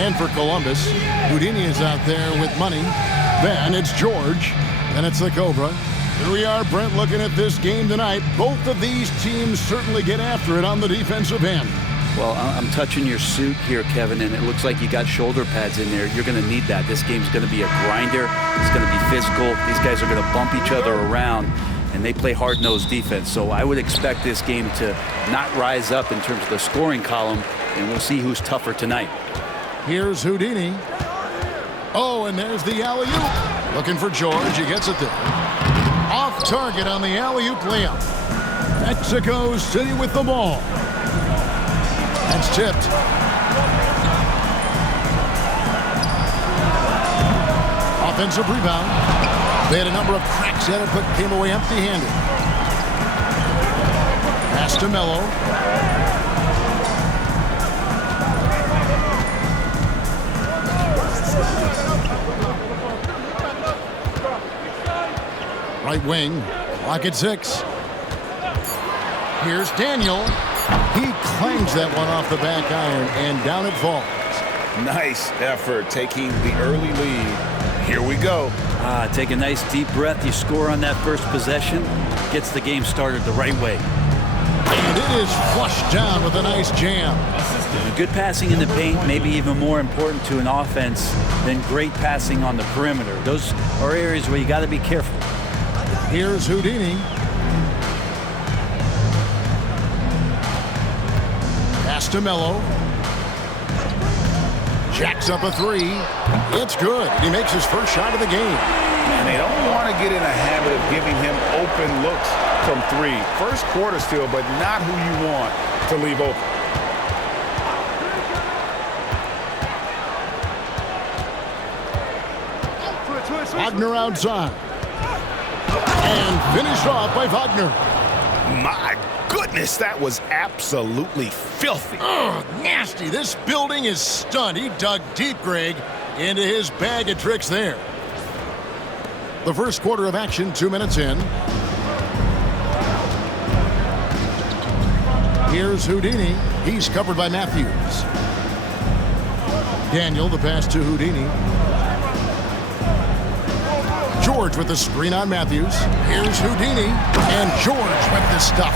And for Columbus, Houdini is out there with money. Then it's George. Then it's the Cobra. Here we are, Brent, looking at this game tonight. Both of these teams certainly get after it on the defensive end. Well, I'm touching your suit here, Kevin, and it looks like you got shoulder pads in there. You're going to need that. This game's going to be a grinder. It's going to be physical. These guys are going to bump each other around, and they play hard-nosed defense. So I would expect this game to not rise up in terms of the scoring column, and we'll see who's tougher tonight. Here's Houdini. Oh, and there's the alley-oop. Looking for George. He gets it there. Off target on the alley-oop layup. Mexico City with the ball. That's tipped. Offensive rebound. They had a number of cracks at it, but came away empty-handed. Pass to Melo. Right wing. Clock at 6. Here's Daniel. He clangs that one off the back iron, and down it falls. Nice effort taking the early lead. Here we go. Take a nice deep breath. You score on that first possession. Gets the game started the right way. And it is flushed down with a nice jam. Good passing in the paint may be even more important to an offense than great passing on the perimeter. Those are areas where you got to be careful. Here's Houdini. Pass to Melo. Jacks up a 3. It's good. He makes his first shot of the game. And they don't want to get in a habit of giving him open looks from 3. First quarter still, but not who you want to leave open. Wagner outside. And finished off by Wagner. My goodness, that was absolutely filthy. Oh, nasty. This building is stunned. He dug deep, Greg, into his bag of tricks there. The first quarter of action, 2 minutes in. Here's Houdini. He's covered by Matthews. Daniel, the pass to Houdini. George with the screen on Matthews. Here's Houdini. And George with the stuff.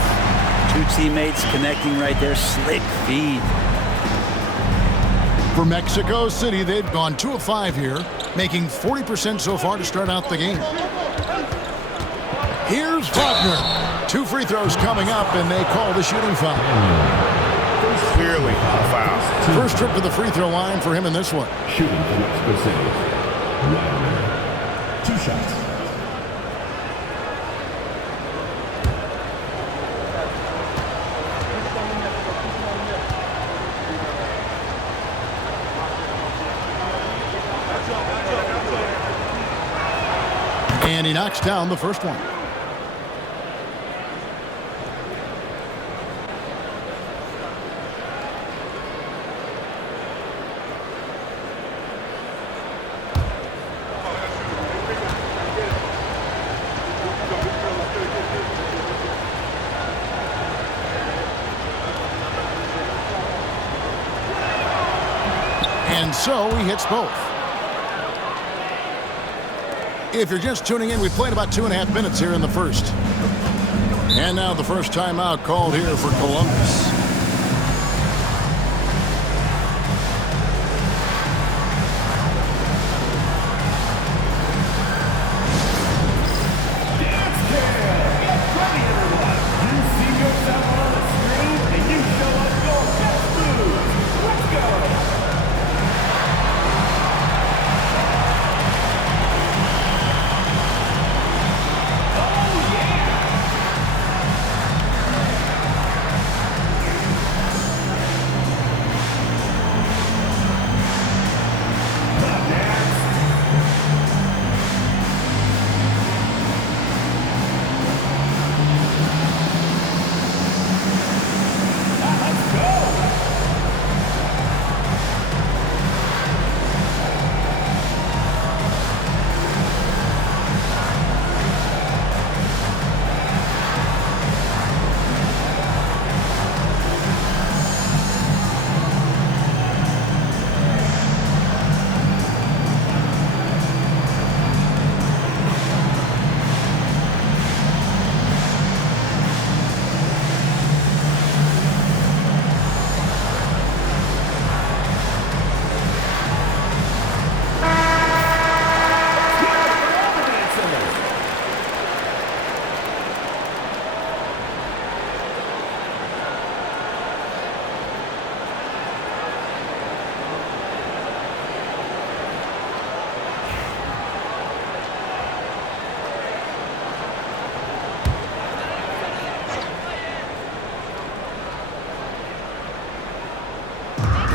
Two teammates connecting right there. Slick feed. For Mexico City, they've gone 2 of 5 here, making 40% so far to start out the game. Here's Wagner. 2 free throws coming up, and they call the shooting foul. Clearly a foul. First trip to the free throw line for him in this one. Shooting for Mexico City. Wagner. 2 shots. And he knocks down the first one. And so he hits both. If you're just tuning in, we played about 2.5 minutes here in the first. And now the first timeout called here for Columbus.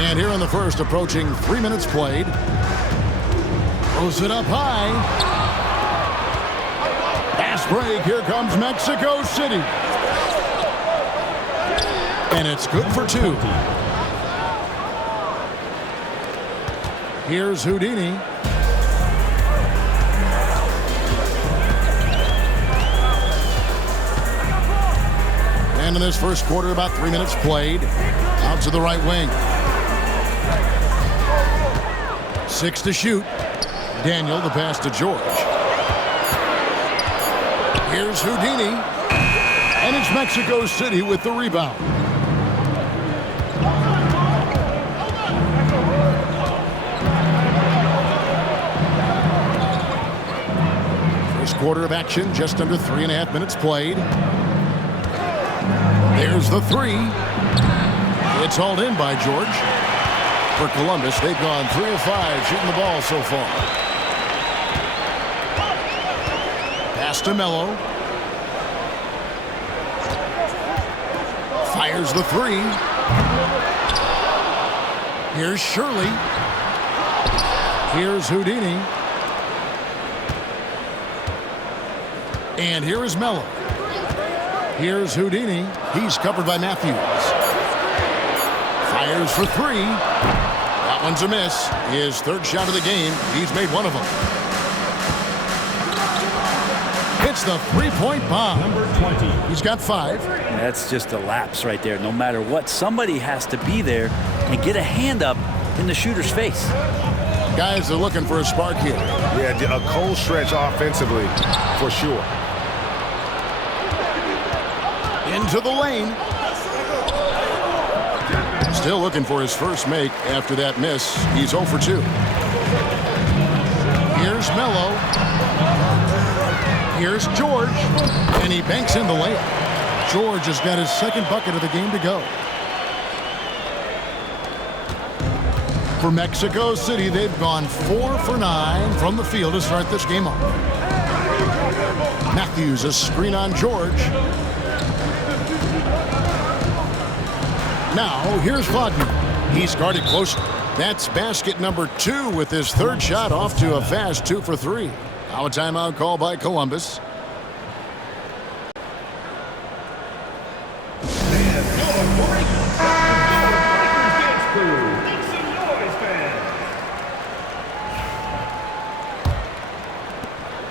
And here in the first, approaching 3 minutes played. Throws it up high. Fast break. Here comes Mexico City. And it's good for 2. Here's Houdini. And in this first quarter, about 3 minutes played. Out to the right wing. 6 to shoot. Daniel, the pass to George. Here's Houdini. And it's Mexico City with the rebound. First quarter of action, just under 3.5 minutes played. There's the 3. It's hauled in by George. For Columbus, they've gone 3 of 5 shooting the ball so far. Pass to Melo. Fires the 3. Here's Shirley. Here's Houdini. And here is Melo. Here's Houdini. He's covered by Matthews. Fires for 3. That one's a miss. His third shot of the game. He's made one of them. Hits the three-point bomb. Number 20. He's got 5. That's just a lapse right there. No matter what, somebody has to be there and get a hand up in the shooter's face. Guys are looking for a spark here. Yeah, a cold stretch offensively, for sure. Into the lane. Still looking for his first make after that miss. He's 0 for 2. Here's Melo. Here's George. And he banks in the layup. George has got his second bucket of the game to go. For Mexico City, they've gone 4 for 9 from the field to start this game off. Matthews, a screen on George. Now, here's Wagner. He's guarded closely. That's basket number 2 with his third shot off to a fast 2 for 3. Now a timeout call by Columbus.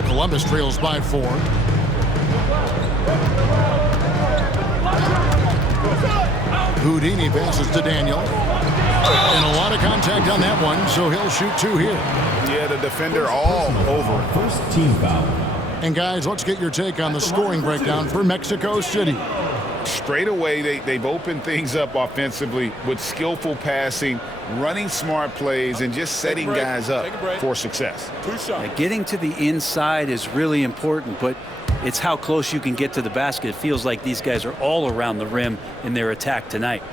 Columbus trails by 4. Houdini passes to Daniel. And a lot of contact on that one, so he'll shoot 2 here. Yeah, the defender all over. First team foul. And guys, let's get your take on the scoring breakdown for Mexico City. Straight away, they've opened things up offensively with skillful passing, running smart plays, and just setting guys up for success. Getting to the inside is really important, but it's how close you can get to the basket. It feels like these guys are all around the rim in their attack tonight.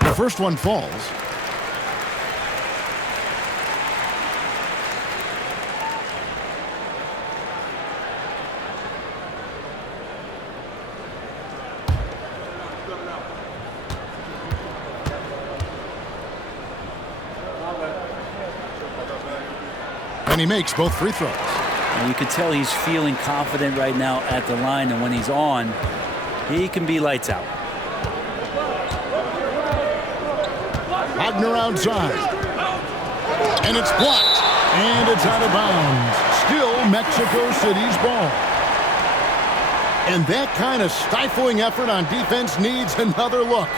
The first one falls. And he makes both free throws. And you can tell he's feeling confident right now at the line, and when he's on, he can be lights out. Wagner outside. And it's blocked. And it's out of bounds. Still Mexico City's ball. And that kind of stifling effort on defense needs another look.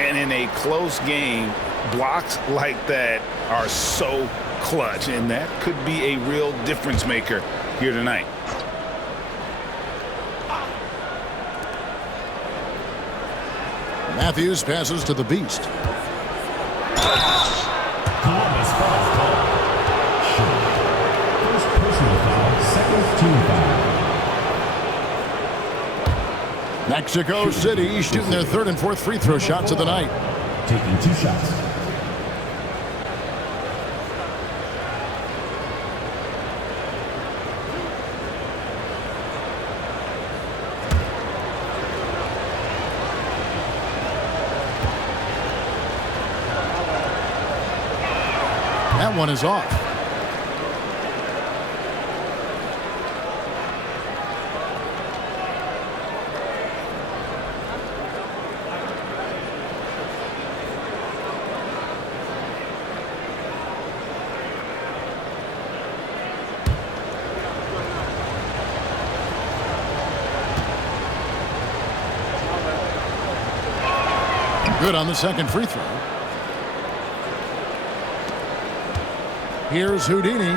And in a close game, blocks like that are so clutch, and that could be a real difference maker here tonight. Matthews passes to the Beast. Columbus foul call. First personal foul, second team foul. Mexico City shooting their third and fourth free throw shots of the night. Taking 2 shots. That one is off. Good on the second free throw. Here's Houdini.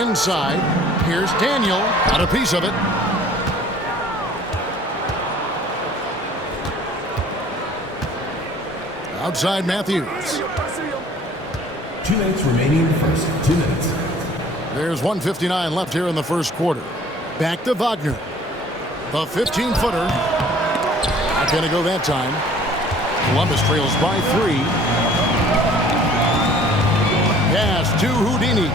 Inside. Here's Daniel. Got a piece of it. Outside Matthews. 2 minutes remaining in the first. 2 minutes. There's 1:59 left here in the first quarter. Back to Wagner. The 15-footer. Not going to go that time. Columbus trails by 3. Pass to Houdini.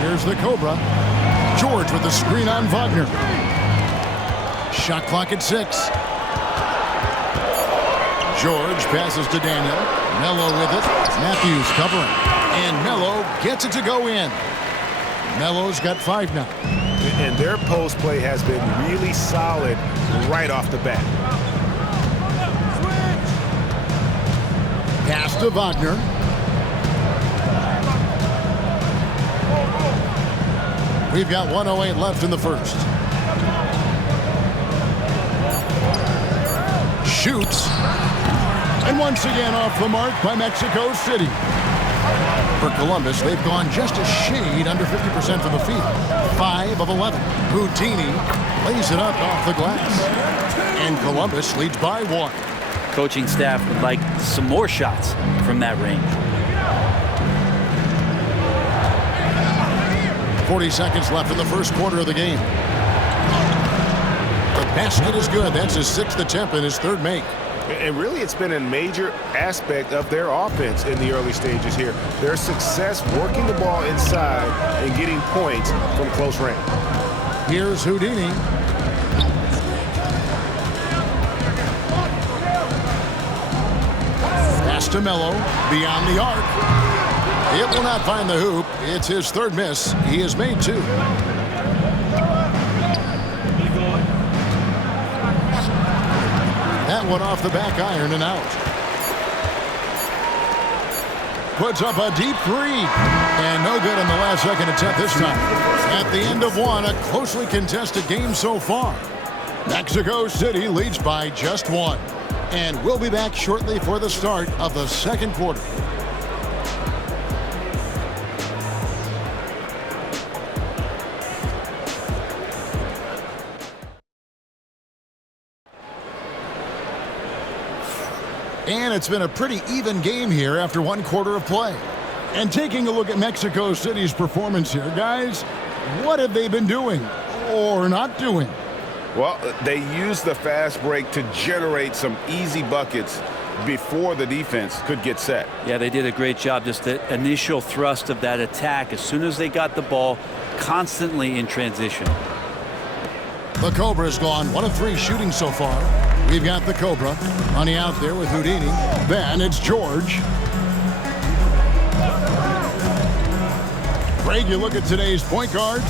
Here's the Cobra. George with the screen on Wagner. Shot clock at 6. George passes to Daniel. Melo with it. Matthews covering. And Melo gets it to go in. Melo's got 5 now. And their post play has been really solid right off the bat. Pass to Wagner. We've got 1:08 left in the first. Shoots. And once again off the mark by Mexico City. For Columbus, they've gone just a shade under 50% from the field. 5 of 11. Houdini lays it up off the glass. And Columbus leads by 1. Coaching staff would like some more shots from that range. 40 seconds left in the first quarter of the game. The basket is good. That's his 6th attempt and his 3rd make. And really, it's been a major aspect of their offense in the early stages here. Their success working the ball inside and getting points from close range. Here's Houdini. Pass to Melo. Beyond the arc. It will not find the hoop. It's his 3rd miss. He has made 2. That one off the back iron and out. Puts up a deep 3. And no good on the last second attempt this time. At the end of 1, a closely contested game so far. Mexico City leads by just 1. And we'll be back shortly for the start of the second quarter. And it's been a pretty even game here after 1 quarter of play. And taking a look at Mexico City's performance here, guys, what have they been doing or not doing? Well, they used the fast break to generate some easy buckets before the defense could get set. Yeah, they did a great job. Just the initial thrust of that attack, as soon as they got the ball, constantly in transition. The Cobra's gone 1 of 3 shooting so far. We've got the Cobra. Money out there with Houdini. Then it's George. Greg, you look at today's point guards.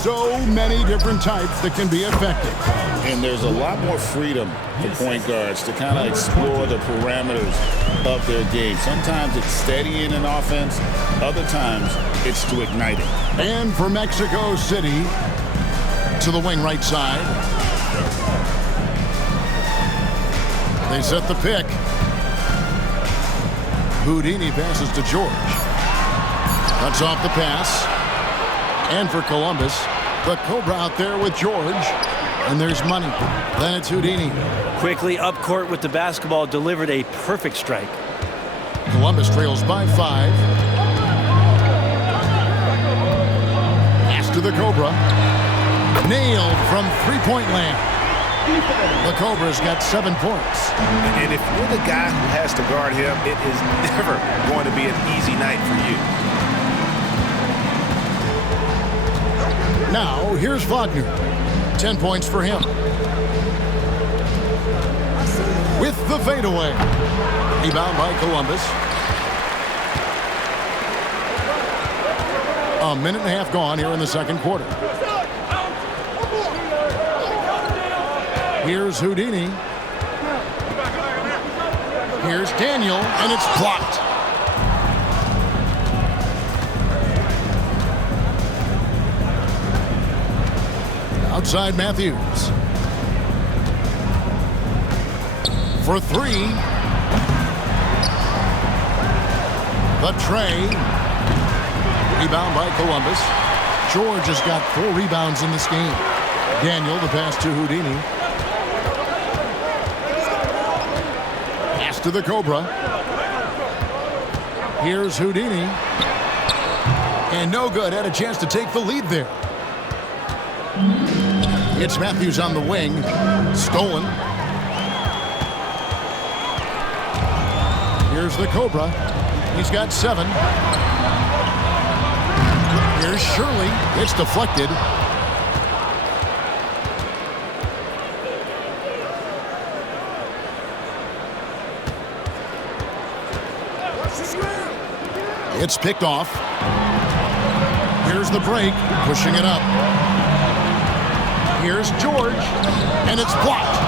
So many different types that can be effective. And there's a lot more freedom for point guards to kind of explore the parameters of their game. Sometimes it's steadying an offense. Other times it's to ignite it. And for Mexico City, to the wing right side. They set the pick. Houdini passes to George. Cuts off the pass. And for Columbus, the Cobra out there with George. And there's money. Then it's Houdini. Quickly up court with the basketball, delivered a perfect strike. Columbus trails by 5. Pass to the Cobra. Nailed from three-point land. The Cobra's got 7 points. And if you're the guy who has to guard him, it is never going to be an easy night for you. Now, here's Wagner. 10 points for him. With the fadeaway. Rebound by Columbus. A minute and a half gone here in the second quarter. Here's Houdini. Here's Daniel, and it's blocked. Outside Matthews. For three. The tray. Rebound by Columbus. George has got 4 rebounds in this game. Daniel, the pass to Houdini. Pass to the Cobra. Here's Houdini. And no good. Had a chance to take the lead there. It's Matthews on the wing. Stolen. Here's the Cobra. He's got 7. Here's Shirley. It's deflected. It's picked off. Here's the break. Pushing it up. Here's George. And it's blocked.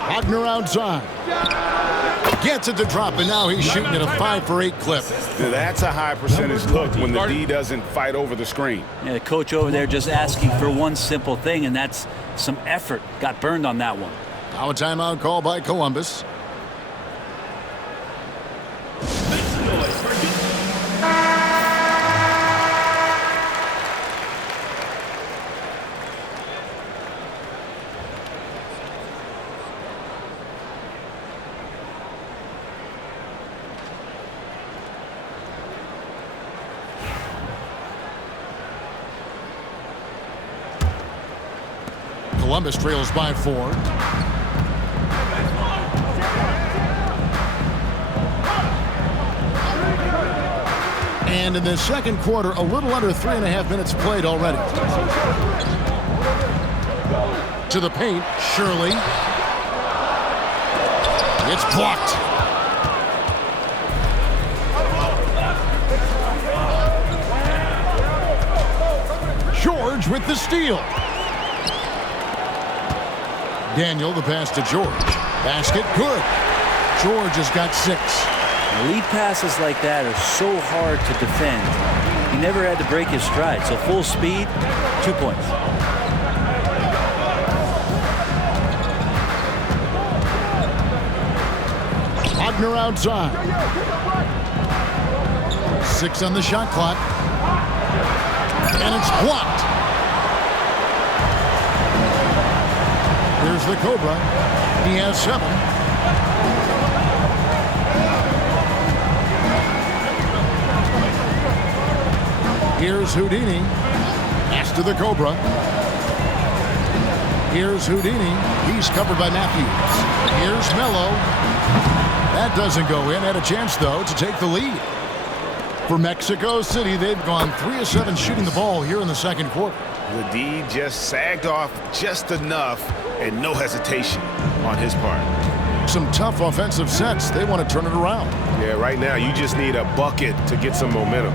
Wagner outside. Gets it to drop, and now he's shooting at a 5 for 8 clip. That's a high percentage look when the D doesn't fight over the screen. Yeah, the coach over there just asking for one simple thing, and that's some effort. Got burned on that one. Now a timeout call by Columbus. Columbus trails by 4. And in the second quarter, a little under 3.5 minutes played already. To the paint, Shirley. It's blocked. George with the steal. Daniel, the pass to George. Basket, good. George has got 6. Lead passes like that are so hard to defend. He never had to break his stride, so full speed, 2 points. Wagner outside. 6 on the shot clock. And it's blocked. Here's the Cobra. He has 7. Here's Houdini. Pass to the Cobra. Here's Houdini. He's covered by Matthews. Here's Mello. That doesn't go in. Had a chance, though, to take the lead. For Mexico City, they've gone 3 of 7 shooting the ball here in the second quarter. The D just sagged off just enough, and no hesitation on his part. Some tough offensive sets. They want to turn it around. Yeah, right now you just need a bucket to get some momentum.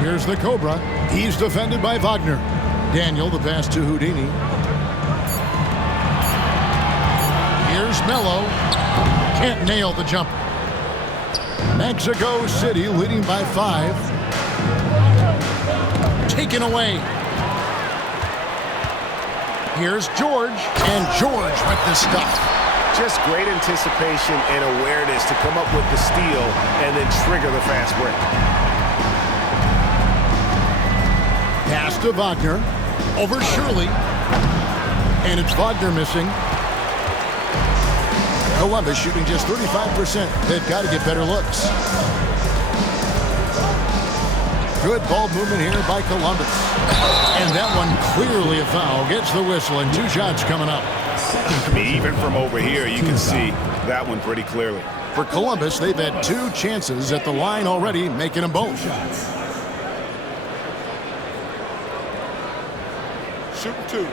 Here's the Cobra. He's defended by Wagner. Daniel, the pass to Houdini. Here's Mello. Can't nail the jumper. Mexico City leading by 5. Taken away. Here's George, and George with the stuff. Just great anticipation and awareness to come up with the steal and then trigger the fast break. Pass to Wagner. Over Shirley. And it's Wagner missing. Columbus shooting just 35%. They've got to get better looks. Good ball movement here by Columbus. And that one clearly a foul. Gets the whistle and 2 shots coming up. I mean, even from over here, you can see that one pretty clearly. For Columbus, they've had 2 chances at the line already, making them both. Shoot 2.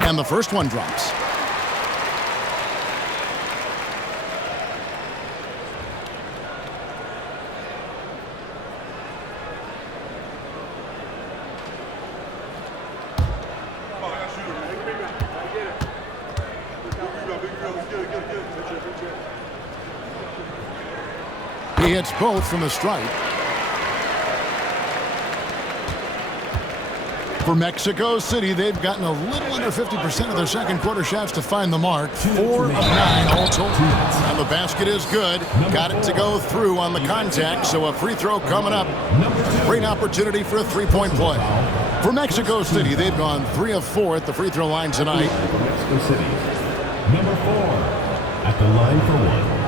And the first one drops. He hits both from the stripe. For Mexico City, they've gotten a little under 50% of their second quarter shots to find the mark. 4 of 9 all told. And the basket is good. Got it to go through on the contact, so a free throw coming up. Great opportunity for a 3-point play. For Mexico City, they've gone 3 of 4 at the free throw line tonight. For Mexico City, number 4 at the line for 1.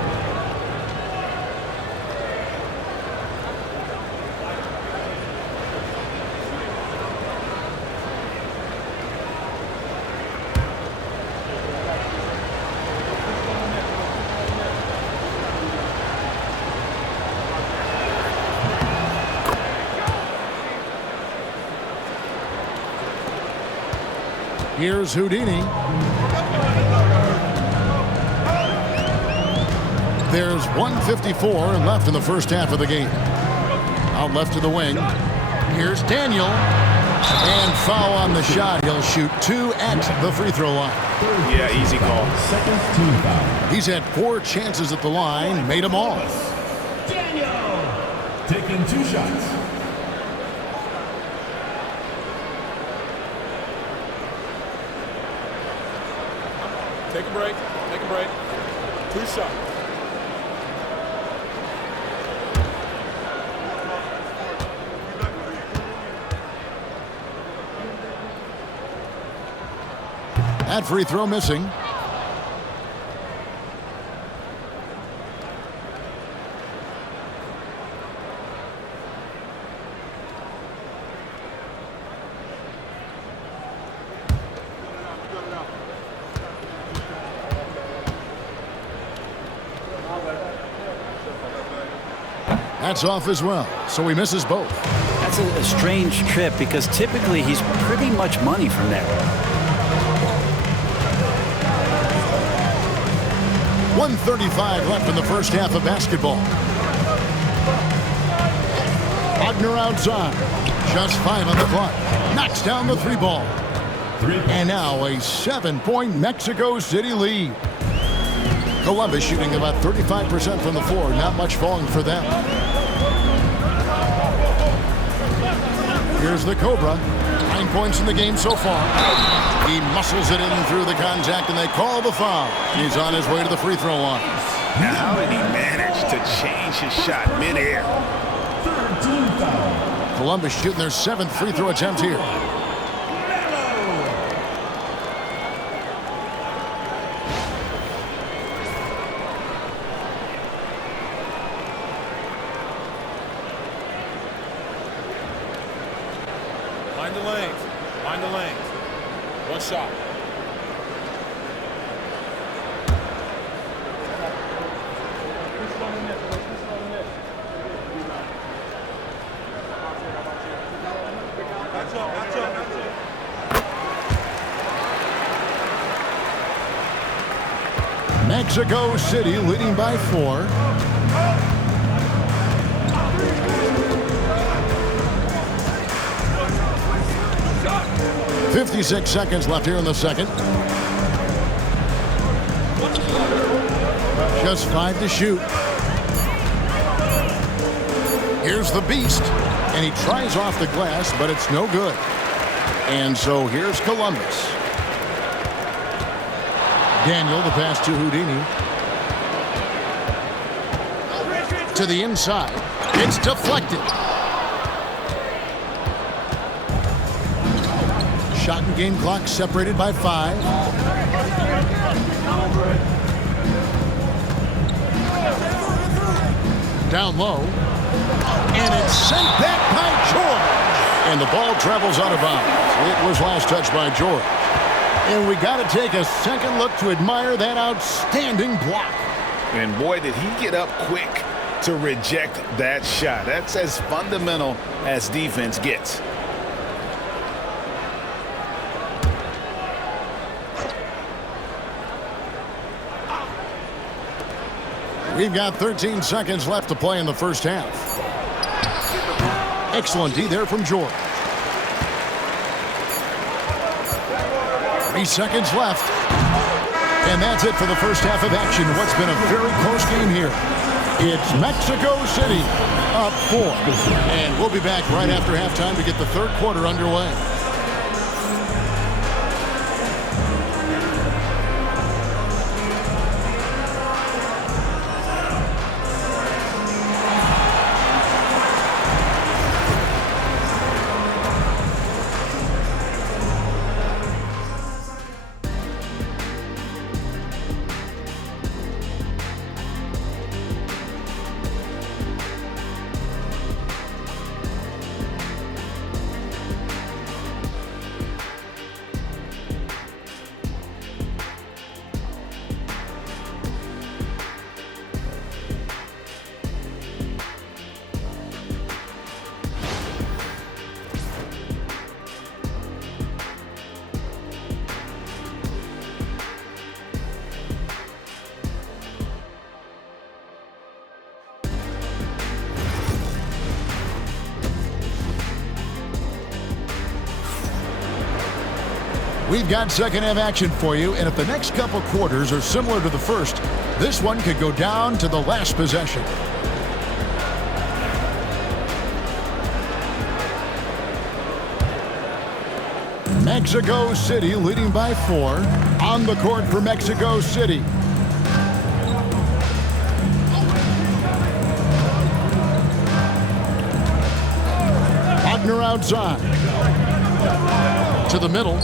Here's Houdini. There's 1:54 left in the first half of the game. Out left to the wing. Here's Daniel. And foul on the shot. He'll shoot 2 at the free throw line. Yeah, easy call. Second team foul. He's had 4 chances at the line, made them all. Daniel taking 2 shots. Take a break. Take a break. 2 shots. That free throw missing. That's off as well, so he misses both. That's a strange trip because typically he's pretty much money from there. 1:35 left in the first half of basketball. Wagner outside. Just 5 on the clock. Knocks down the 3 ball. And now a 7-point Mexico City lead. Columbus shooting about 35% from the floor. Not much falling for them. Here's the Cobra. 9 points in the game so far. He muscles it in through the contact, and they call the foul. He's on his way to the free throw line. Now, how did he manage to change his shot midair? Third team foul. Columbus shooting their 7th free throw attempt here. Mind the lanes. Mind the lanes. 1 shot. Mexico City leading by 4. .56 seconds left here in the second. Just 5 to shoot. Here's the Beast, and he tries off the glass, but it's no good. And so here's Columbus. Daniel, the pass to Houdini. To the inside. It's deflected. Shot and game clock separated by 5. Down low. And it's sent back by George. And the ball travels out of bounds. It was last touched by George. And we got to take a second look to admire that outstanding block. And boy, did he get up quick to reject that shot. That's as fundamental as defense gets. We've got 13 seconds left to play in the first half. Excellent D there from George. 3 seconds left. And that's it for the first half of action. What's been a very close game here. It's Mexico City up 4. And we'll be back right after halftime to get the third quarter underway. We've got second half action for you, and if the next couple quarters are similar to the first, this one could go down to the last possession. Mexico City leading by 4. On the court for Mexico City. Wagner outside. To the middle.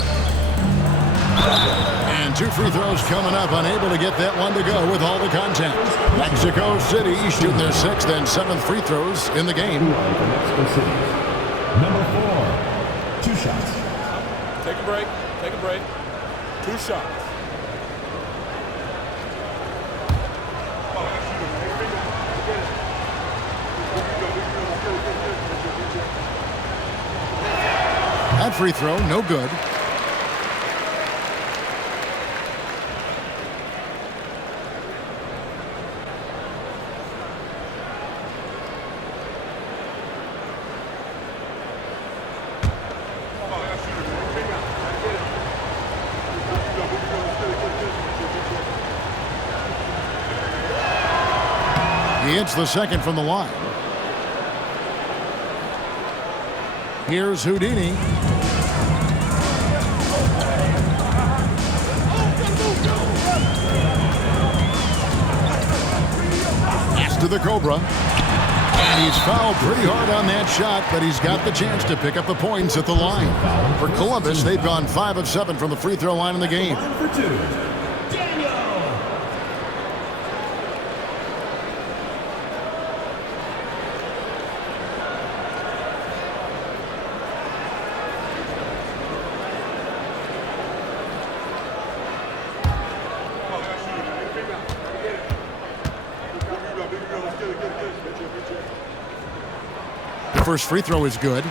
And 2 free throws coming up, unable to get that one to go with all the contact. Mexico City shooting their 6th and 7th free throws in the game. Mexico City. Number 4, 2 shots. Take a break. Take a break. 2 shots. That free throw, no good. He hits the second from the line. Here's Houdini. Pass to the Cobra. And he's fouled pretty hard on that shot, but he's got the chance to pick up the points at the line. For Columbus, they've gone 5 of 7 from the free throw line in the game. For 2. The first free throw is good.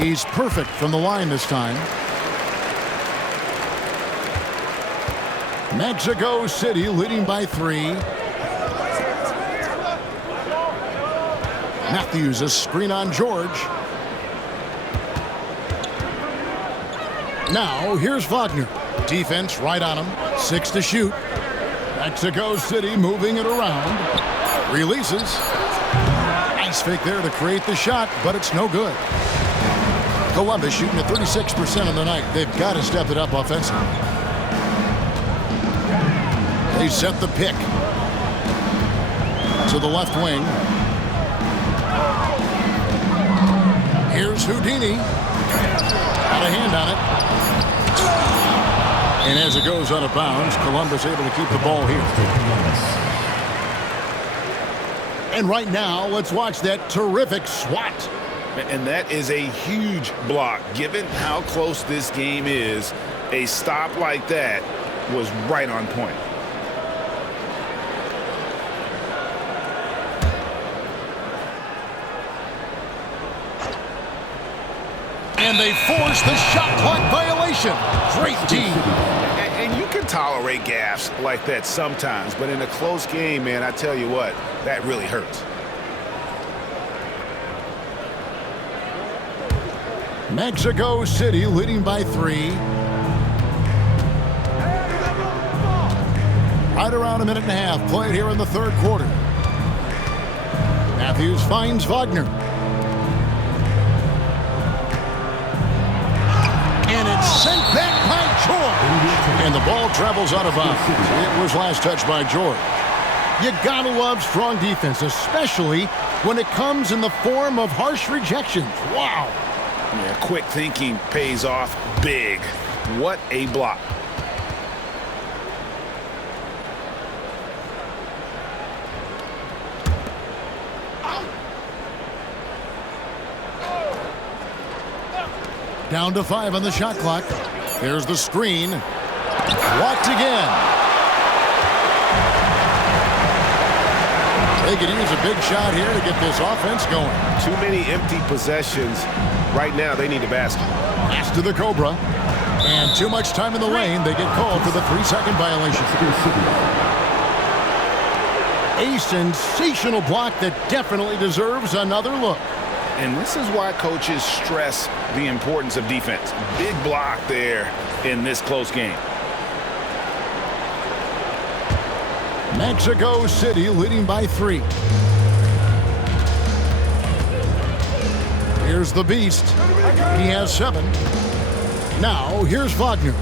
He's perfect from the line this time. Mexico City leading by 3. Matthews, a screen on George. Now, here's Wagner. Defense right on him. 6 to shoot. Mexico City moving it around. Releases. Nice fake there to create the shot, but it's no good. Columbus shooting at 36% on the night. They've got to step it up offensively. They set the pick to the left wing. Here's Houdini. Got a hand on it. And as it goes out of bounds, Columbus able to keep the ball here. And right now, let's watch that terrific swat. And that is a huge block. Given how close this game is, a stop like that was right on point. And they force the shot clock violation. Great D. And you can tolerate gaffes like that sometimes, but in a close game, man, I tell you what, that really hurts. Mexico City leading by 3. Right around a minute and a half played here in the third quarter. Matthews finds Wagner. And it's sent back by George. And the ball travels out of bounds. It was last touched by George. You gotta love strong defense, especially when it comes in the form of harsh rejections. Wow. Yeah, quick thinking pays off big. What a block. Down to 5 on the shot clock. There's the screen. Blocked again. They could use a big shot here to get this offense going. Too many empty possessions. Right now, they need a basket. Pass to the Cobra. And too much time in the lane. They get called for the 3-second violation. A sensational block that definitely deserves another look. And this is why coaches stress the importance of defense. Big block there in this close game. Mexico City leading by 3. Here's the Beast. He has 7. Now here's Wagner.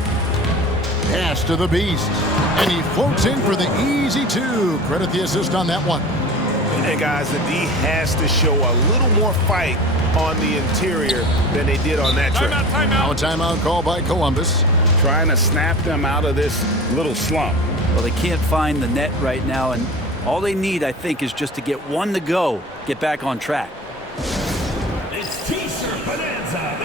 Pass to the Beast. And he floats in for the easy 2. Credit the assist on that one. And guys, the D has to show a little more fight on the interior than they did on that trip. Now a timeout call by Columbus. Trying to snap them out of this little slump. Well, they can't find the net right now, and all they need, I think, is just to get one to go, get back on track. It's T-shirt bonanza.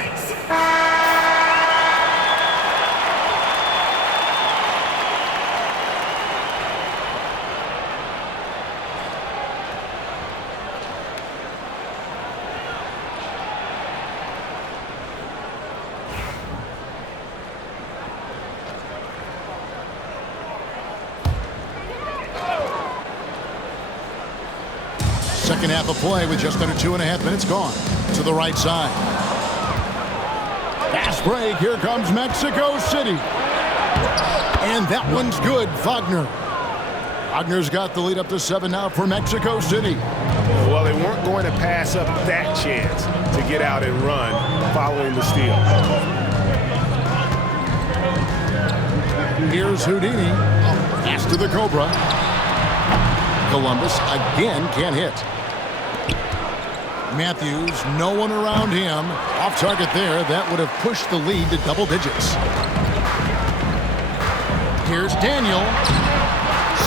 Second half of play with just under 2.5 minutes gone. To the right side. Fast break. Here comes Mexico City. And that one's good. Wagner. Wagner's got the lead up to 7 now for Mexico City. Well, they weren't going to pass up that chance to get out and run following the steal. Here's Houdini. Pass to the Cobra. Columbus again can't hit. Matthews, no one around him. Off target there. That would have pushed the lead to double digits. Here's Daniel.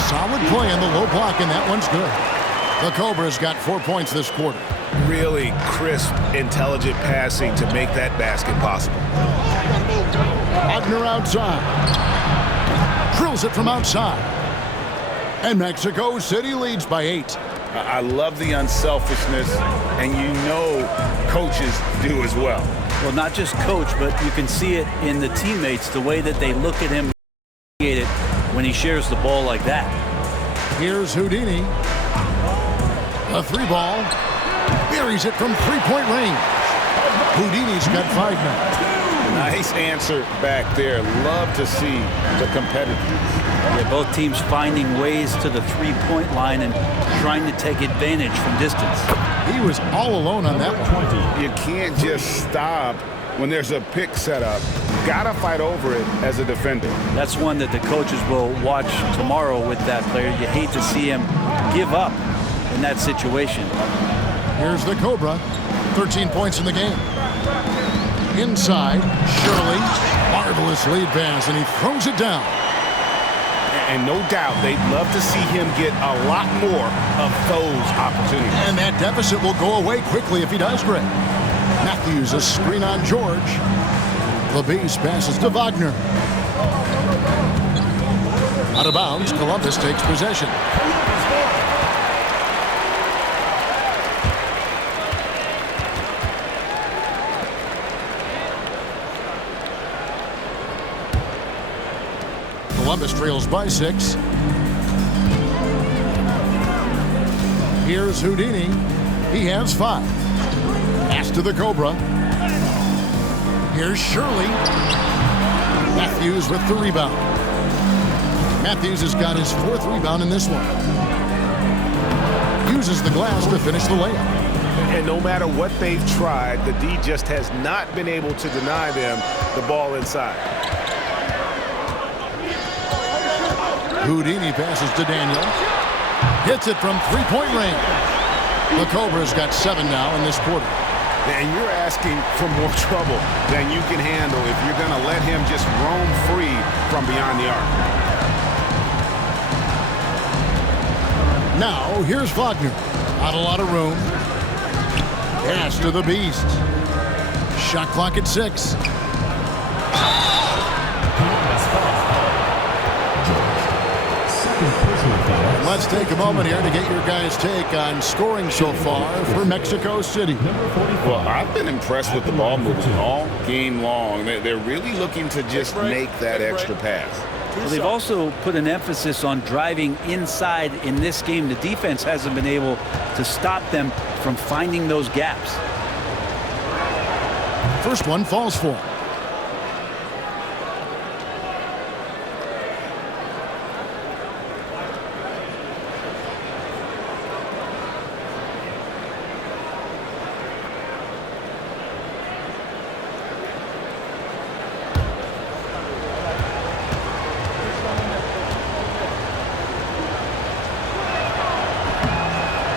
Solid play on the low block, and that one's good. The Cobra's got 4 points this quarter. Really crisp, intelligent passing to make that basket possible. Wagner outside. Drills it from outside. And Mexico City leads by 8. I love the unselfishness, and you know coaches do as well. Well, not just coach, but you can see it in the teammates, the way that they look at him when he shares the ball like that. Here's Houdini. A 3-ball. Buries it from 3-point range. Houdini's got 5 now. Nice answer back there. Love to see the competitiveness. Yeah, both teams finding ways to the 3-point line and trying to take advantage from distance. He was all alone on that one. You can't just stop when there's a pick set up. Gotta fight over it as a defender. That's one that the coaches will watch tomorrow with that player. You hate to see him give up in that situation. Here's the Cobra. 13 points in the game. Inside, Shirley. Marvelous lead pass, and he throws it down. And no doubt, they'd love to see him get a lot more of those opportunities. And that deficit will go away quickly if he does great. Matthews, a screen on George. LeBeast passes to Wagner. Out of bounds, Columbus takes possession. Columbus trails by 6. Here's Houdini. He has 5. Pass to the Cobra. Here's Shirley. Matthews with the rebound. Matthews has got his 4th rebound in this one. Uses the glass to finish the layup. And no matter what they've tried, the D just has not been able to deny them the ball inside. Houdini passes to Daniel. Hits it from 3-point range. The Cobra's got 7 now in this quarter. And you're asking for more trouble than you can handle if you're going to let him just roam free from beyond the arc. Now, here's Wagner. Not a lot of room. Pass to the Beast. Shot clock at 6. Let's take a moment here to get your guys' take on scoring so far for Mexico City. Well, I've been impressed with the ball movement all game long. They're really looking to just make that extra pass. Well, they've also put an emphasis on driving inside in this game. The defense hasn't been able to stop them from finding those gaps. First one falls for him.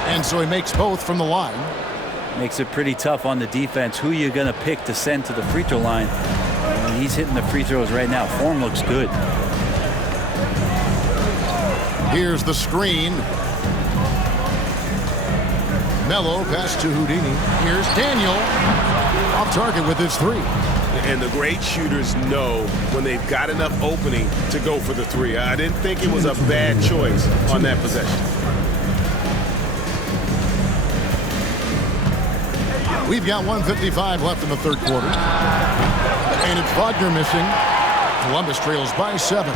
And so he makes both from the line. Makes it pretty tough on the defense. Who you're going to pick to send to the free throw line? And he's hitting the free throws right now. Form looks good. Here's the screen. Mello pass to Houdini. Here's Daniel. Off target with his 3. And the great shooters know when they've got enough opening to go for the 3. I didn't think it was a bad choice on that possession. We've got 1:55 left in the third quarter. And it's Wagner missing. Columbus trails by 7.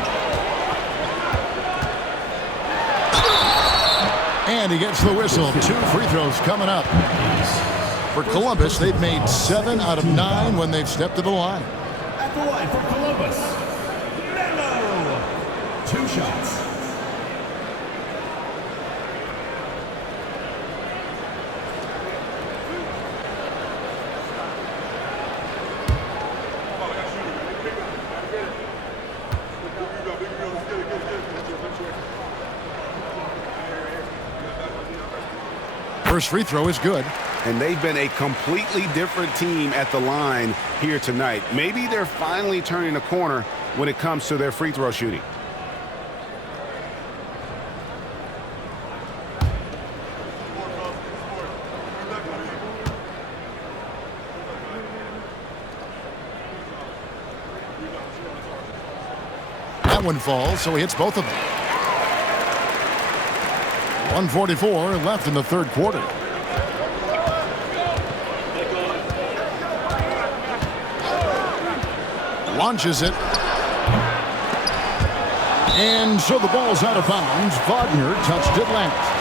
And he gets the whistle. 2 free throws coming up. For Columbus, they've made 7 out of 9 when they've stepped to the line. At the line for Columbus, Melo. 2 shots. First free throw is good. And they've been a completely different team at the line here tonight. Maybe they're finally turning a corner when it comes to their free throw shooting. That one falls, so he hits both of them. 1:44 left in the third quarter. Launches it. And so the ball's out of bounds. Wagner touched it last.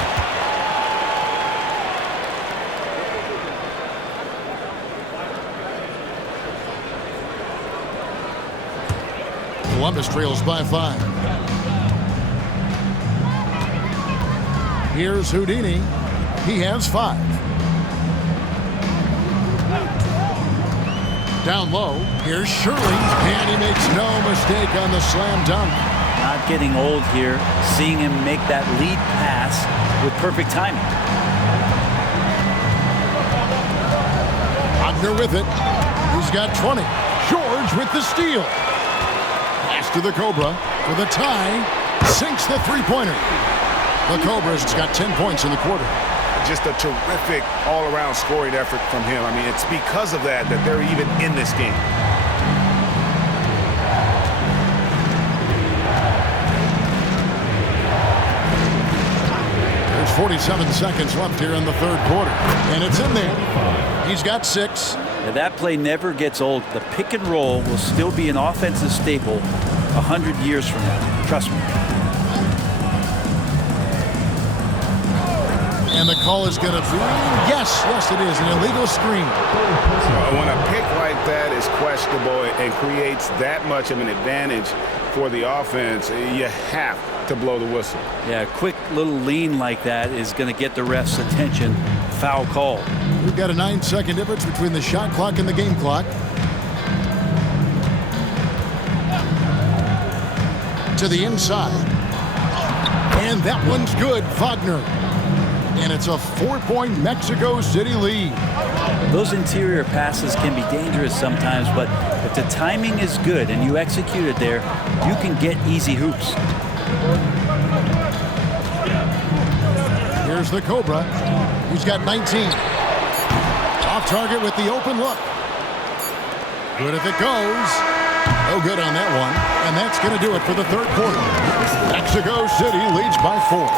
Columbus trails by 5. Here's Houdini. He has 5. Down low, here's Shirley, and he makes no mistake on the slam dunk. Not getting old here, seeing him make that lead pass with perfect timing. Wagner with it. He's got 20. George with the steal. Pass to the Cobra for the tie. Sinks the three-pointer. The Cobras got 10 points in the quarter. Just a terrific all-around scoring effort from him. I mean, it's because of that they're even in this game. There's 47 seconds left here in the third quarter, and it's in there. He's got 6. Now, that play never gets old. The pick and roll will still be an offensive staple 100 years from now. Trust me. And the call is going to be, yes, it is, an illegal screen. When a pick like that is questionable and creates that much of an advantage for the offense, you have to blow the whistle. Yeah, a quick little lean like that is going to get the ref's attention. Foul call. We've got a 9-second difference between the shot clock and the game clock. To the inside. And that one's good, Wagner. And it's a 4-point Mexico City lead. Those interior passes can be dangerous sometimes, but if the timing is good and you execute it there, you can get easy hoops. Here's the Cobra. He's got 19. Off target with the open look. Good if it goes. No good on that one. And that's going to do it for the third quarter. Mexico City leads by 4.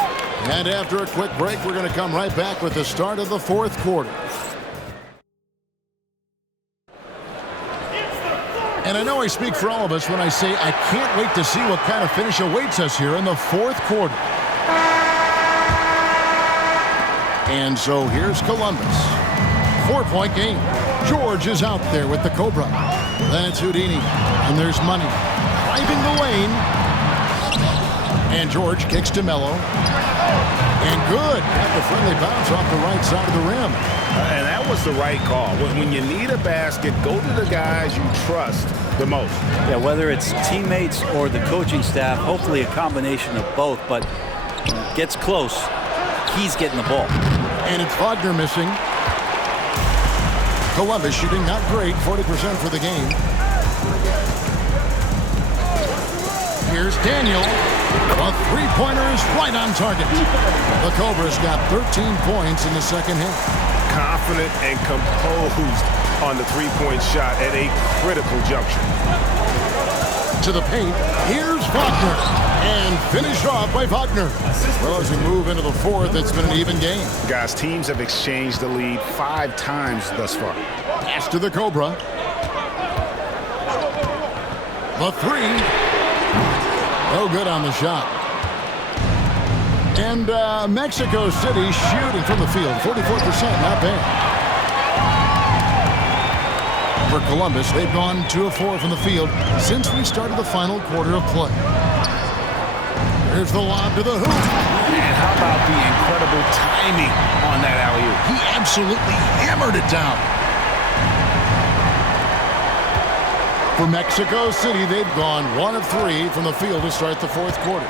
And after a quick break, we're going to come right back with the start of the fourth quarter. And I know I speak for all of us when I say I can't wait to see what kind of finish awaits us here in the fourth quarter. And so here's Columbus. 4-point game. George is out there with the Cobra. Then it's Houdini. And there's Money. Driving the lane. And George kicks to Mello. And good. Got the friendly bounce off the right side of the rim. And that was the right call. When you need a basket, go to the guys you trust the most. Yeah, whether it's teammates or the coaching staff, hopefully a combination of both, but when it gets close, he's getting the ball. And it's Wagner missing. Columbus shooting not great, 40% for the game. Here's Daniel. A three-pointer is right on target. The Cobras got 13 points in the second half. Confident and composed on the three-point shot at a critical juncture. To the paint, here's Wagner. And finished off by Wagner. Well, as we move into the fourth, it's been an even game. Guys, teams have exchanged the lead 5 times thus far. Pass to the Cobra. The three. No good on the shot. And Mexico City shooting from the field. 44%, not bad. For Columbus, they've gone 2 of 4 from the field since we started the final quarter of play. Here's the lob to the hoop. And how about the incredible timing on that alley-oop? He absolutely hammered it down. For Mexico City, they've gone 1 of 3 from the field to start the fourth quarter.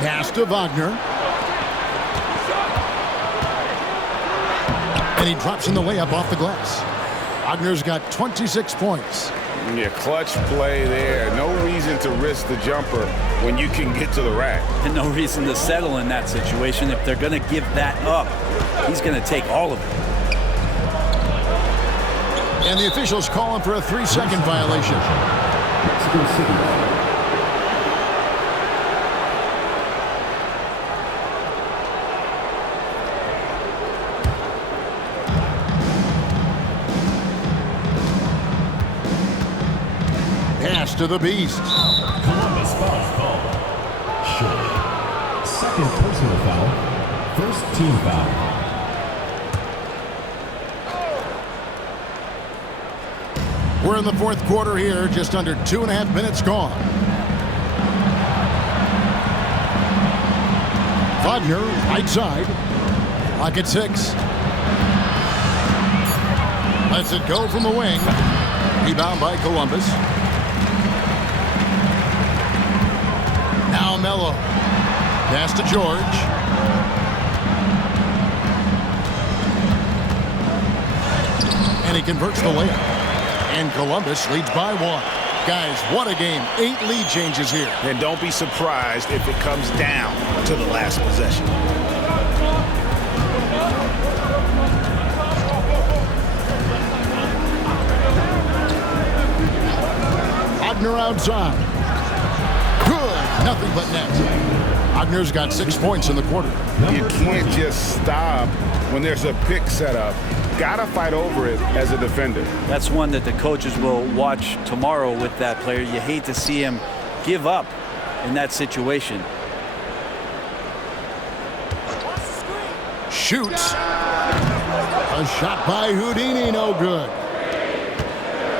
Pass to Wagner. And he drops in the layup off the glass. Wagner's got 26 points. Yeah, clutch play there. No reason to risk the jumper when you can get to the rack. And no reason to settle in that situation. If they're going to give that up, he's going to take all of it. And the officials calling for a 3-second violation. Mexico City. Pass to the Beast. Columbus foul call. Short. Second personal foul. First team foul. We're in the fourth quarter here, just under 2.5 minutes gone. Wagner, right side. Clock at 6. Lets it go from the wing. Rebound by Columbus. Now Mello. Pass to George. And he converts the layup. And Columbus leads by 1. Guys, what a game. 8 lead changes here. And don't be surprised if it comes down to the last possession. Wagner outside. Good. Nothing but net. Wagner's got 6 points in the quarter. You can't just stop when there's a pick set up. Gotta fight over it as a defender. That's one that the coaches will watch tomorrow with that player. You hate to see him give up in that situation. Shoots. A shot by Houdini, no good.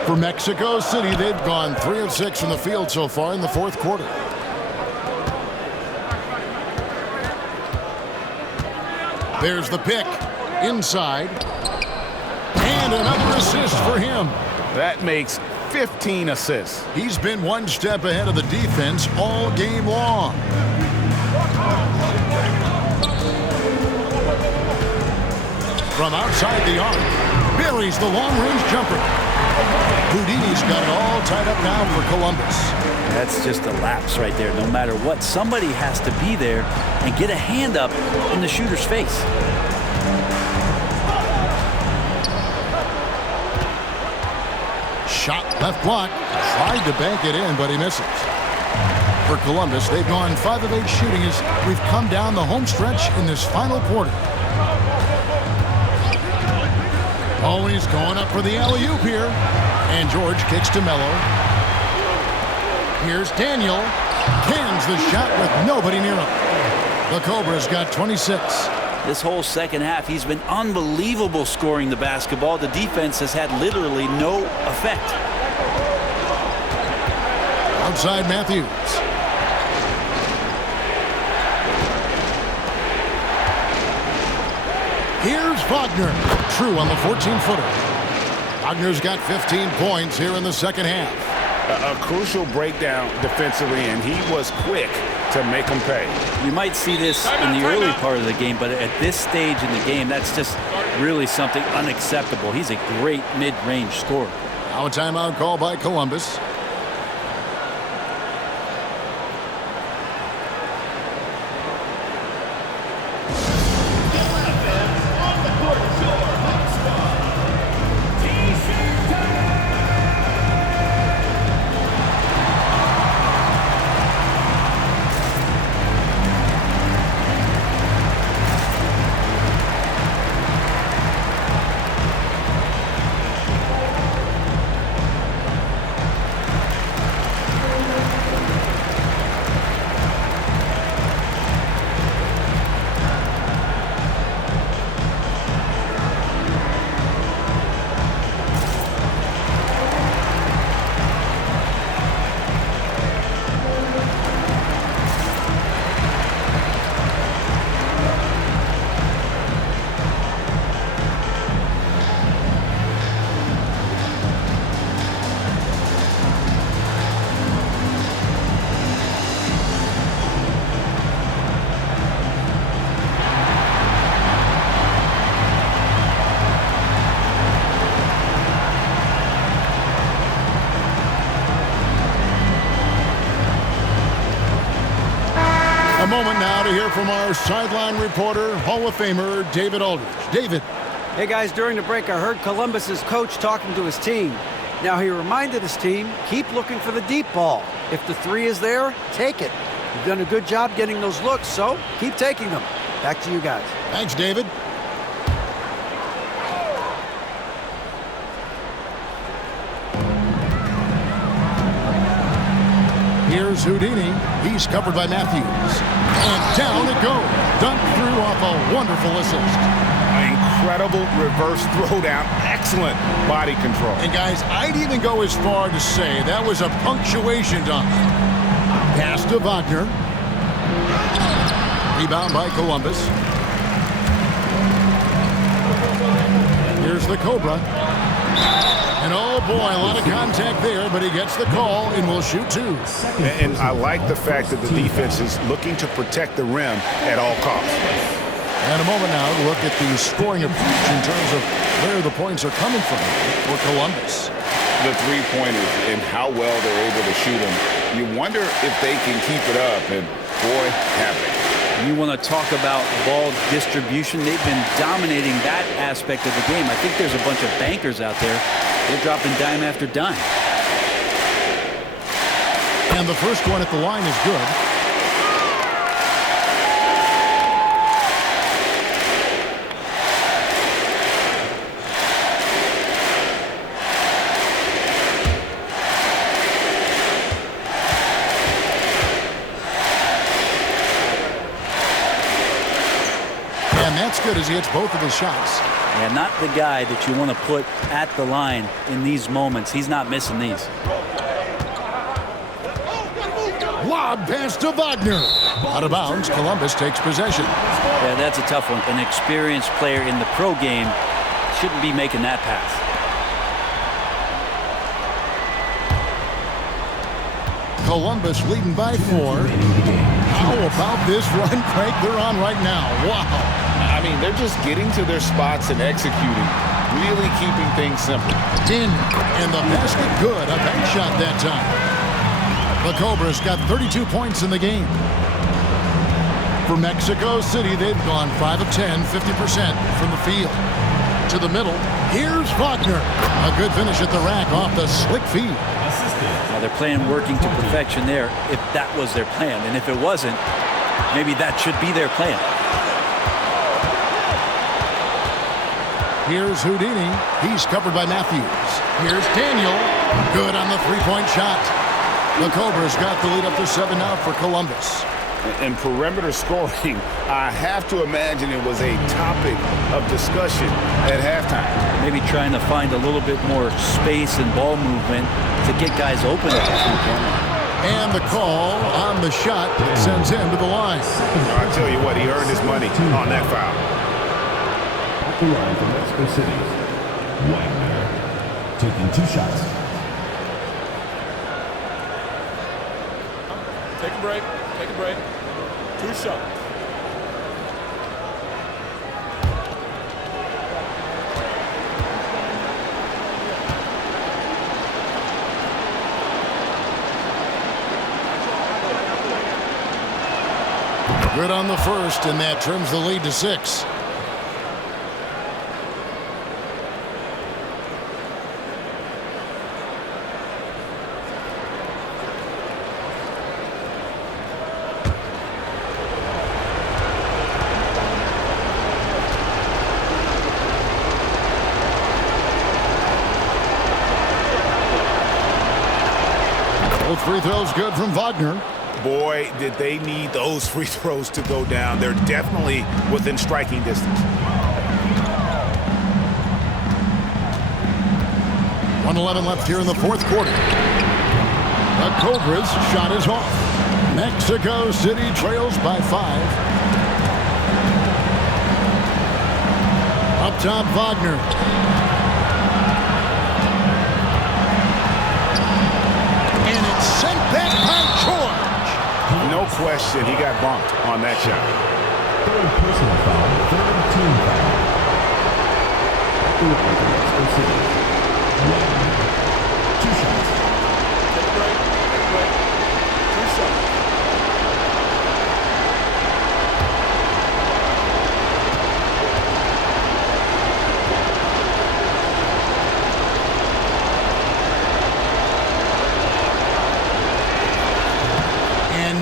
For Mexico City, they've gone 3 of 6 from the field so far in the 4th quarter. There's the pick. Inside. And another assist for him. That makes 15 assists. He's been one step ahead of the defense all game long. From outside the arc, buries the long-range jumper. Houdini's got it all tied up now for Columbus. That's just a lapse right there. No matter what, somebody has to be there and get a hand up in the shooter's face. Shot left block. Tried to bank it in, but he misses. For Columbus, they've gone 5 of 8 shooting as we've come down the home stretch in this final quarter. Oh, he's going up for the alley-oop here. And George kicks to Mello. Here's Daniel. Cans the shot with nobody near him. The Cobra's got 26. This whole second half, he's been unbelievable scoring the basketball. The defense has had literally no effect. Outside Matthews. Here's Wagner. True on the 14-footer. Wagner's got 15 points here in the second half. A crucial breakdown defensively, and he was quick to make them pay. You might see this in the early part of the game, but at this stage in the game, that's just really something unacceptable. He's a great mid-range scorer. Now a timeout call by Columbus. A moment now to hear from our sideline reporter, Hall of Famer David Aldridge. David. Hey guys, during the break I heard Columbus's coach talking to his team. Now he reminded his team, keep looking for the deep ball. If the 3 is there, take it. You've done a good job getting those looks, so keep taking them. Back to you guys. Thanks, David. Here's Houdini. He's covered by Matthews. And down it goes. Dunked through off a wonderful assist. Incredible reverse throwdown. Excellent body control. And guys, I'd even go as far to say that was a punctuation dunk. Pass to Wagner. Rebound by Columbus. Here's the Cobra. And oh boy, a lot of contact there, but he gets the call and will shoot two. And I like the fact that the defense is looking to protect the rim at all costs. And a moment now to look at the scoring approach in terms of where the points are coming from for Columbus. The three-pointers and how well they're able to shoot them. You wonder if they can keep it up, and boy, have they. You want to talk about ball distribution. They've been dominating that aspect of the game. I think there's a bunch of bankers out there. They're dropping dime after dime. And the first one at the line is good. That's good as he hits both of his shots. Yeah, not the guy that you want to put at the line in these moments. He's not missing these. Lob pass to Wagner. Out of bounds, Columbus takes possession. Yeah, that's a tough one. An experienced player in the pro game shouldn't be making that pass. Columbus leading by 4. How about this run break they're on right now? Wow. I mean, they're just getting to their spots and executing, really keeping things simple. In, and the basket good. A bank shot that time. The Cobras got 32 points in the game. For Mexico City, they've gone 5 of 10, 50% from the field. To the middle, here's Wagner. A good finish at the rack off the slick feed. Now they're playing working to perfection there, if that was their plan. And if it wasn't, maybe that should be their plan. Here's Houdini. He's covered by Matthews. Here's Daniel. Good on the three-point shot. The Cobras got the lead up to 7 now for Columbus. And perimeter scoring, I have to imagine it was a topic of discussion at halftime. Maybe trying to find a little bit more space and ball movement to get guys open at the three-point line. And the call on the shot that sends him to the line. I'll tell you what, he earned his money on that foul. The line from Mexico City, Wagner, taking 2 shots. Take a break. Take a break. 2 shots. Good on the first, and that trims the lead to 6. Both free throws good from Wagner. Boy, did they need those free throws to go down. They're definitely within striking distance. 1:11 left here in the fourth quarter. The Cobras shot is off. Mexico City trails by 5. Up top, Wagner. And it's sent back by George. No question, he got bumped on that shot. Third personal foul, third team foul. The line from Mexico City, Wagner, 2 shots. Take a break. Take a break. 2 shots.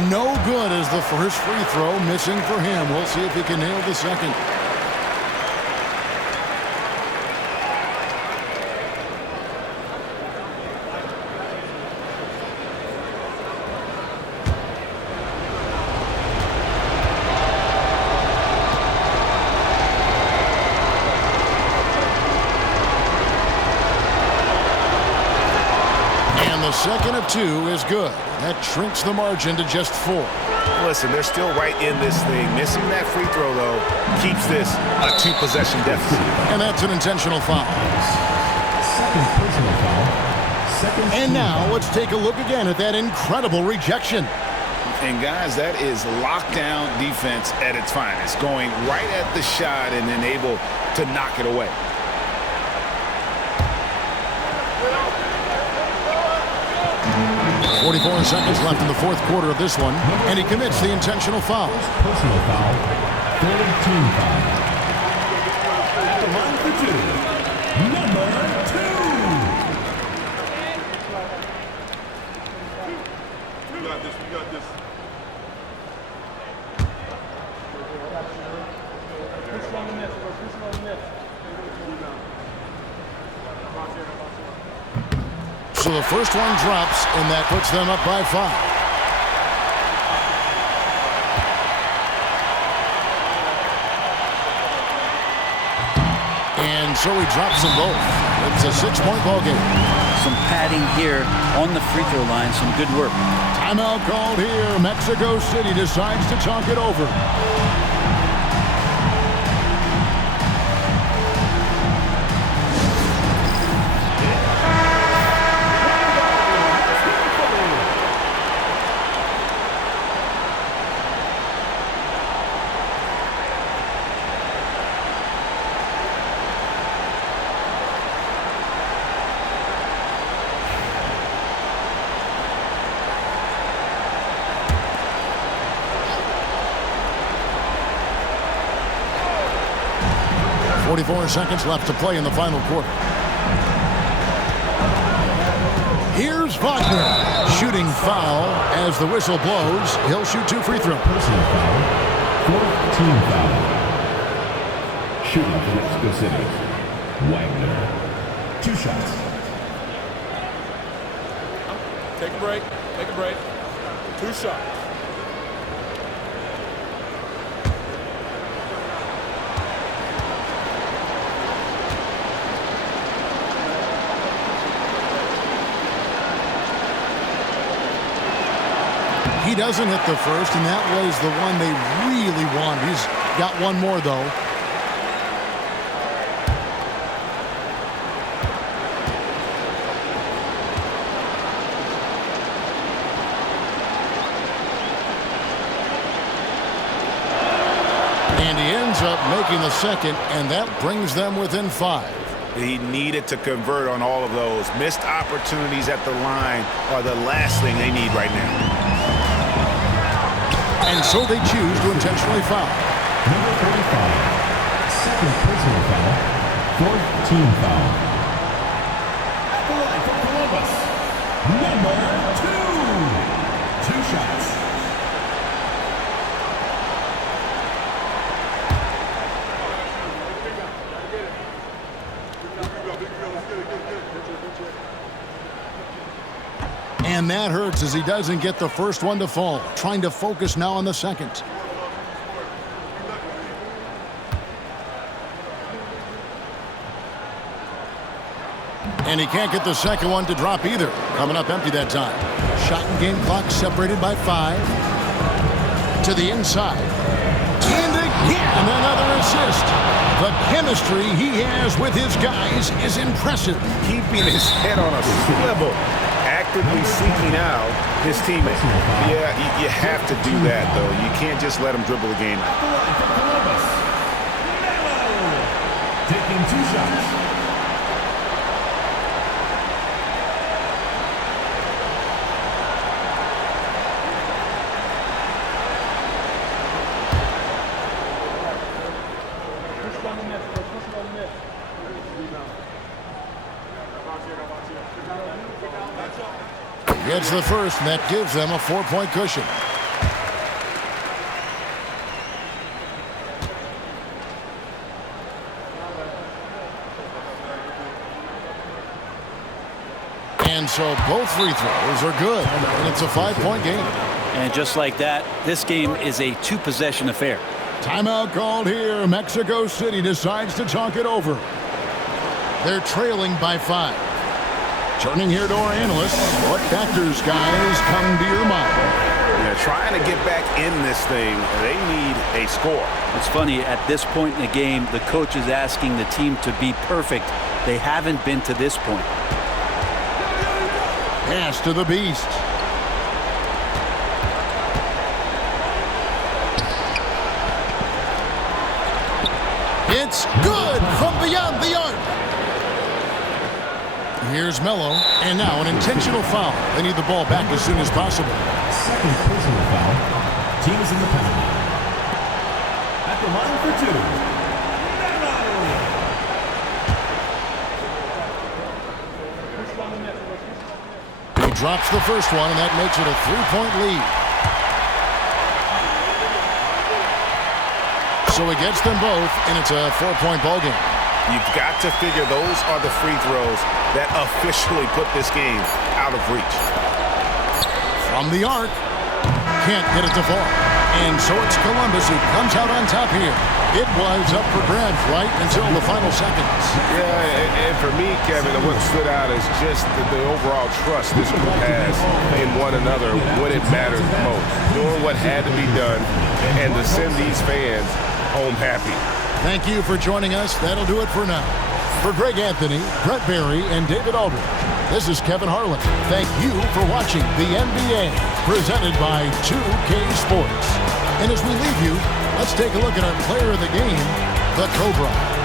No good as the first free throw missing for him. We'll see if he can nail the second. And the second of 2 is good. That shrinks the margin to just 4. Listen, they're still right in this thing. Missing that free throw, though, keeps this a 2-possession deficit. And that's an intentional foul. Second personal foul. Second And team now foul. let's take a look again at that incredible rejection. And guys, that is lockdown defense at its finest, going right at the shot and then able to knock it away. .44 seconds left in the fourth quarter of this one, and he commits the intentional foul. Personal foul. Third team foul. At the line for two. Number 2. You got this. You got this. So the first one drops, and that puts them up by 5. And so he drops them both. It's a 6-point ball game. Some padding here on the free throw line. Some good work. Timeout called here. Mexico City decides to talk it over. .44 seconds left to play in the final quarter. Here's Wagner. Shooting foul as the whistle blows. He'll shoot 2 free throws. Personal foul. Fourth team foul. Shooting for Mexico City. Wagner. 2 shots. Take a break. Take a break. 2 shots. He doesn't hit the first, and that was the one they really wanted. He's got one more, though. And he ends up making the second, and that brings them within 5. He needed to convert on all of those. Missed opportunities at the line are the last thing they need right now. And so they choose to intentionally foul. Number 35. Second personal foul. Fourth team foul. At the line for Columbus. Number 2. 2 shots. And that hurts as he doesn't get the first one to fall. Trying to focus now on the second. And he can't get the second one to drop either. Coming up empty that time. Shot and game clock separated by 5. To the inside. And again, another assist. The chemistry he has with his guys is impressive. Keeping his head on a swivel. Actively seeking out his teammate. Yeah, you have to do that, though. You can't just let him dribble the game out. Taking 2 shots. Gets the first, and that gives them a 4-point cushion. And so both free throws are good, and it's a 5-point game. And just like that, this game is a 2-possession affair. Timeout called here. Mexico City decides to talk it over. They're trailing by 5. Turning here to our analysts, what factors, guys, come to your mind? they're trying to get back in this thing. They need a score. It's funny, at this point in the game, the coach is asking the team to be perfect. They haven't been to this point. Pass to the Beast. It's good from beyond the arc. Here's Mello, and now an intentional foul. They need the ball back as soon as possible. Second personal foul. Team is in the penalty. At the line for two. He drops the first one, and that makes it a 3-point lead. So he gets them both, and it's a 4-point ball game. You've got to figure those are the free throws that officially put this game out of reach. From the arc, can't get it to fall. And so it's Columbus who comes out on top here. It was up for grabs right until the final seconds. Yeah, and for me, Kevin, what stood out is just the overall trust this group has in one another when it matters the most. Doing what had to be done and to send these fans home happy. Thank you for joining us. That'll do it for now. For Greg Anthony, Brett Barry, and David Aldridge, this is Kevin Harlan. Thank you for watching the NBA, presented by 2K Sports. And as we leave you, let's take a look at our player of the game, the Cobra.